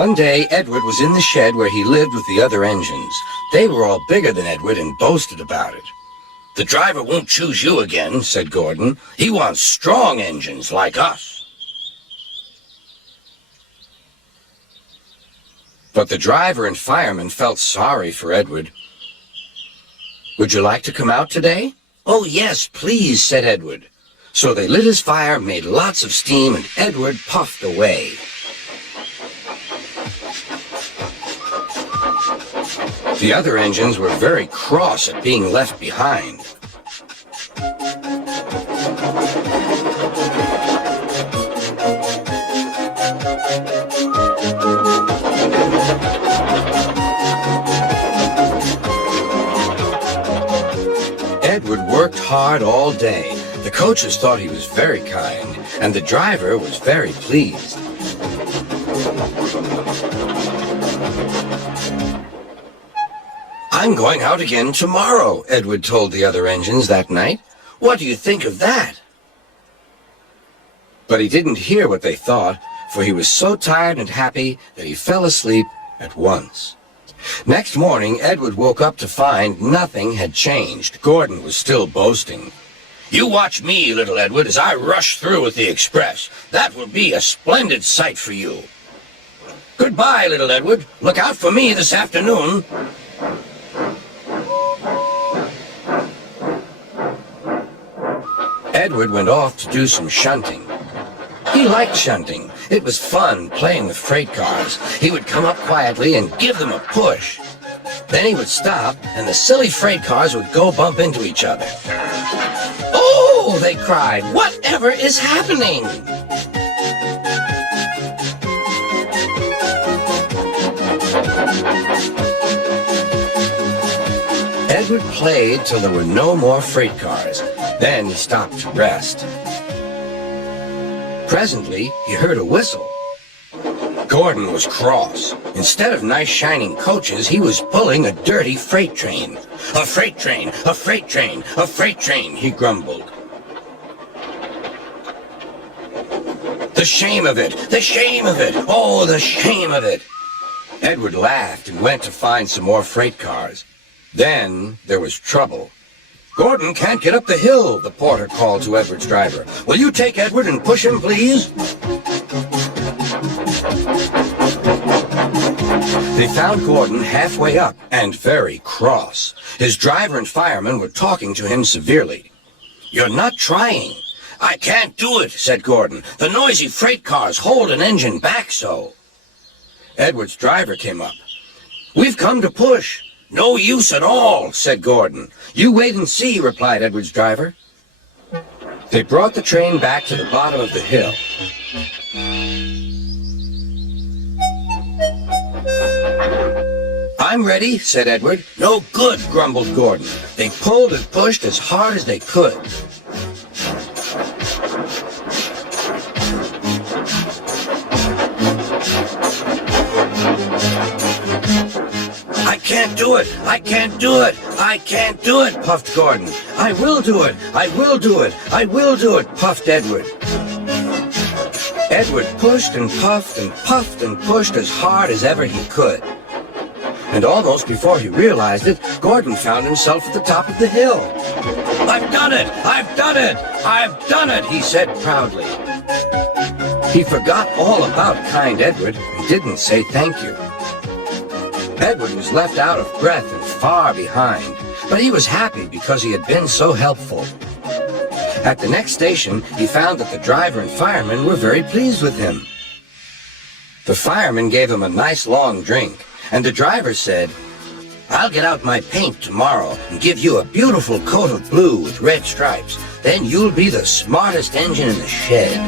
One day, Edward was in the shed where he lived with the other engines. They were all bigger than Edward and boasted about it. "The driver won't choose you again," said Gordon. "He wants strong engines like us." But the driver and fireman felt sorry for Edward. "Would you like to come out today?" "Oh, yes, please," said Edward. So they lit his fire, made lots of steam, and Edward puffed away. The other engines were very cross at being left behind. Edward worked hard all day. The coaches thought he was very kind, and the driver was very pleased. "I'm going out again tomorrow," Edward told the other engines that night. "What do you think of that?" But he didn't hear what they thought, for he was so tired and happy that he fell asleep at once. Next morning, Edward woke up to find nothing had changed. Gordon was still boasting. "You watch me, little Edward, as I rush through with the express. That will be a splendid sight for you." "Goodbye, little Edward. Look out for me this afternoon." Edward went off to do some shunting. He liked shunting. It was fun playing with freight cars. He would come up quietly and give them a push. Then he would stop, and the silly freight cars would go bump into each other. "Oh!" they cried. "Whatever is happening?" Edward played till there were no more freight cars. Then he stopped to rest. Presently, he heard a whistle. Gordon was cross. Instead of nice shining coaches, he was pulling a dirty freight train. "A freight train, a freight train, a freight train," he grumbled. "The shame of it, the shame of it, oh, the shame of it." Edward laughed and went to find some more freight cars. Then there was trouble. "Gordon can't get up the hill," the porter called to Edward's driver. "Will you take Edward and push him, please?" They found Gordon halfway up and very cross. His driver and fireman were talking to him severely. "You're not trying." "I can't do it," said Gordon. "The noisy freight cars hold an engine back so." Edward's driver came up. "We've come to push." "No use at all," said Gordon. "You wait and see," replied Edward's driver. They brought the train back to the bottom of the hill. "I'm ready," said Edward. "No good," grumbled Gordon. They pulled and pushed as hard as they could. "I can't do it! I can't do it! I can't do it!" puffed Gordon. "I will do it! I will do it! I will do it!" puffed Edward. Edward pushed and puffed and puffed and pushed as hard as ever he could. And almost before he realized it, Gordon found himself at the top of the hill. "I've done it! I've done it! I've done it!" he said proudly. He forgot all about kind Edward and didn't say thank you. Edward was left out of breath and far behind, but he was happy because he had been so helpful. At the next station, he found that the driver and fireman were very pleased with him. The fireman gave him a nice long drink, and the driver said, "I'll get out my paint tomorrow and give you a beautiful coat of blue with red stripes. Then you'll be the smartest engine in the shed."